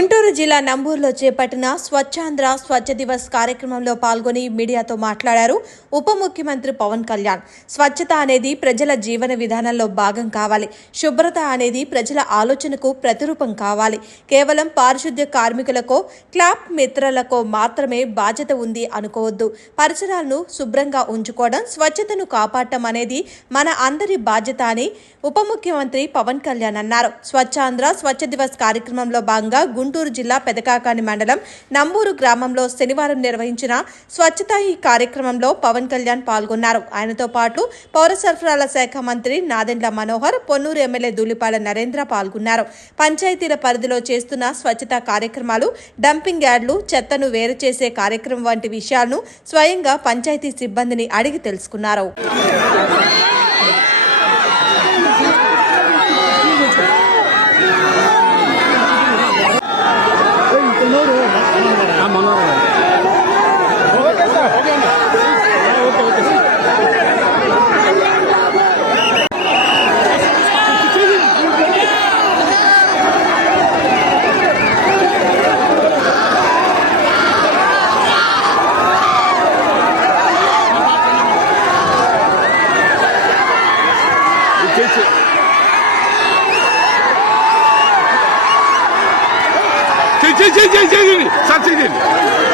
గుంటూరు జిల్లా నంబూరులో చేపట్టిన స్వచ్ఛాంధ్ర స్వచ్ఛ దివస్ కార్యక్రమంలో పాల్గొని మీడియాతో మాట్లాడారు ఉప ముఖ్యమంత్రి పవన్ కళ్యాణ్. స్వచ్ఛత అనేది ప్రజల జీవన విధానంలో భాగం కావాలి. శుభ్రత అనేది ప్రజల ఆలోచనకు ప్రతిరూపం కావాలి. కేవలం పారిశుద్ధ్య కార్మికులకో క్లాప్ మిత్రులకో మాత్రమే బాధ్యత ఉంది అనుకోవద్దు. పరిసరాలను శుభ్రంగా ఉంచుకోవడం, స్వచ్ఛతను కాపాడటం అనేది మన అందరి బాధ్యత అని ఉప ముఖ్యమంత్రి పవన్ కళ్యాణ్ అన్నారు. స్వచ్ఛాంధ్ర స్వచ్ఛ దివస్ కార్యక్రమంలో భాగంగా గుంటూరు జిల్లా పెదకాకాని మండలం నంబూరు గ్రామంలో శనివారం నిర్వహించిన స్వచ్ఛతా ఈ కార్యక్రమంలో పవన్ కళ్యాణ్ పాల్గొన్నారు. ఆయనతో పాటు పౌర సరఫరాల శాఖ మంత్రి నాదెండ్ల మనోహర్, పొన్నూరు ఎమ్మెల్యే ధూళిపాల నరేంద్ర పాల్గొన్నారు. పంచాయతీల పరిధిలో చేస్తున్న స్వచ్ఛతా కార్యక్రమాలు, డంపింగ్ యార్డులు, చెత్తను వేరు చేసే కార్యక్రమం వంటి విషయాలను స్వయంగా పంచాయతీ సిబ్బందిని అడిగి తెలుసుకున్నారు. Çek.